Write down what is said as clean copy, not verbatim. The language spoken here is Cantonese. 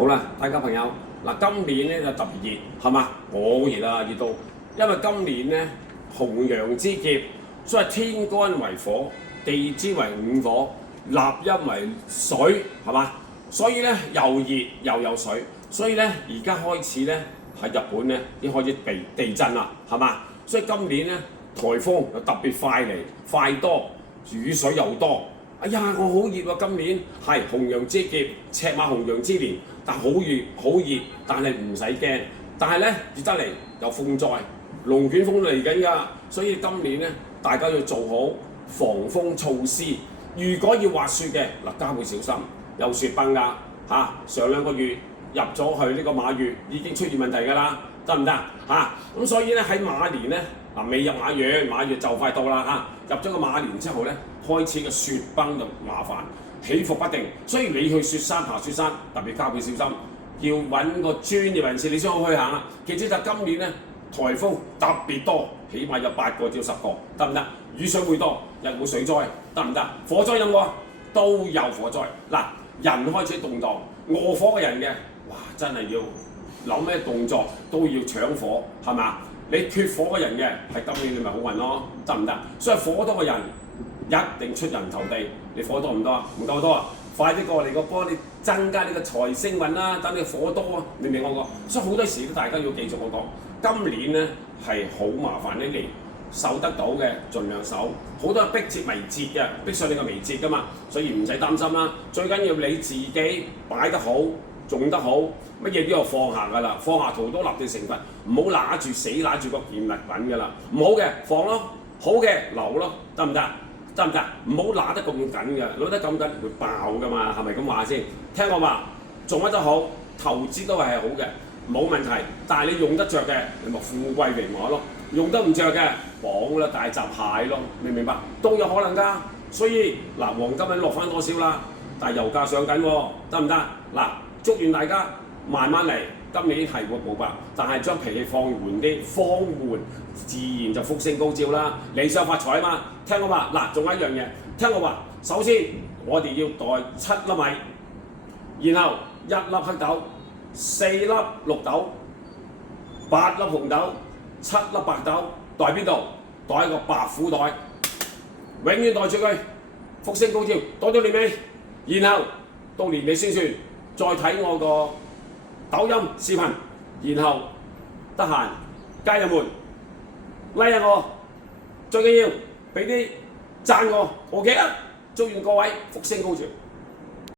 好啦，大家朋友，嗱，今年咧就特別熱，係嘛？好熱啊，熱到，因為今年咧紅陽之劫，所以天干為火，地支為午火，納音為水，係嘛？所以咧又熱又有水，所以咧而家開始咧喺日本咧已經開始地震啦，係嘛？所以今年咧颱風又特別快嚟，快多，雨水又多。哎呀，我好熱喎！今年係紅陽之劫，赤馬紅陽之年，但好熱好熱，但係唔使驚。但係咧熱得嚟有風災，龍捲風嚟緊㗎，所以今年咧大家要做好防風措施。如果要滑雪嘅嗱，加倍小心，有雪崩㗎嚇。上2個月入咗去呢個馬月已經出現問題㗎啦，得唔得嚇？咁所以咧喺馬年咧嗱，未入馬月，馬月就快到啦嚇。入咗個馬年之後咧，開始嘅雪崩就麻煩，起伏不定，所以你去雪山爬雪山特別加倍小心，要揾個專業人士你先好去行啊。其次就今年咧颱風特別多，起碼有8個至10個，得唔得？雨水會多，又會水災，得唔得？火災有冇啊？都有火災。嗱，人開始動盪，餓火嘅人嘅，哇！真係要諗咩動作都要搶火，係嘛？你缺火嘅人嘅，係今年你咪好運咯，得唔得？所以火多嘅人一定出人頭地。你火多唔多啊？唔夠多啊！快啲過嚟個幫你增加呢個財星運啦，等你火多啊！明唔明我講？所以好多時大家要記住我講，今年咧係好麻煩，你嚟守得到嘅盡量守。好多逼切為節嘅，逼上你個微節㗎嘛，所以唔使擔心啦。最緊要你自己擺得好，種得好，乜嘢都要放下㗎啦，放下屠刀立地成佛，唔好揦住死揦住個件物品㗎啦。唔好嘅放咯，好嘅留咯，得唔得？得唔得？唔好揦得咁緊嘅，攞得咁緊會爆㗎嘛，係咪咁話先？聽我話，做乜都好，投資都係好嘅，冇問題。但係你用得着嘅，你咪富貴榮華咯；用得唔着嘅，綁啦大閘蟹咯，明唔明白？都有可能㗎。所以嗱，黃金已落翻多少啦？但係油價上緊喎，得唔得？嗱，祝願大家慢慢嚟。今年係會冇白，但係將脾氣放緩啲，放緩自然就福星高照啦。你想發財啊嘛？聽我話嗱，仲有一樣嘢，聽我話，首先我哋要袋7粒米，然後1粒黑豆、4粒綠豆、8粒紅豆、7粒白豆，袋邊度？袋喺個白虎袋，永遠袋住佢，福星高照，袋到年尾，然後到年尾先算，再睇我個抖音視頻，然後得閒加入門拉下我，最緊要俾啲讚我 ，OK 啊！祝願各位福星高照。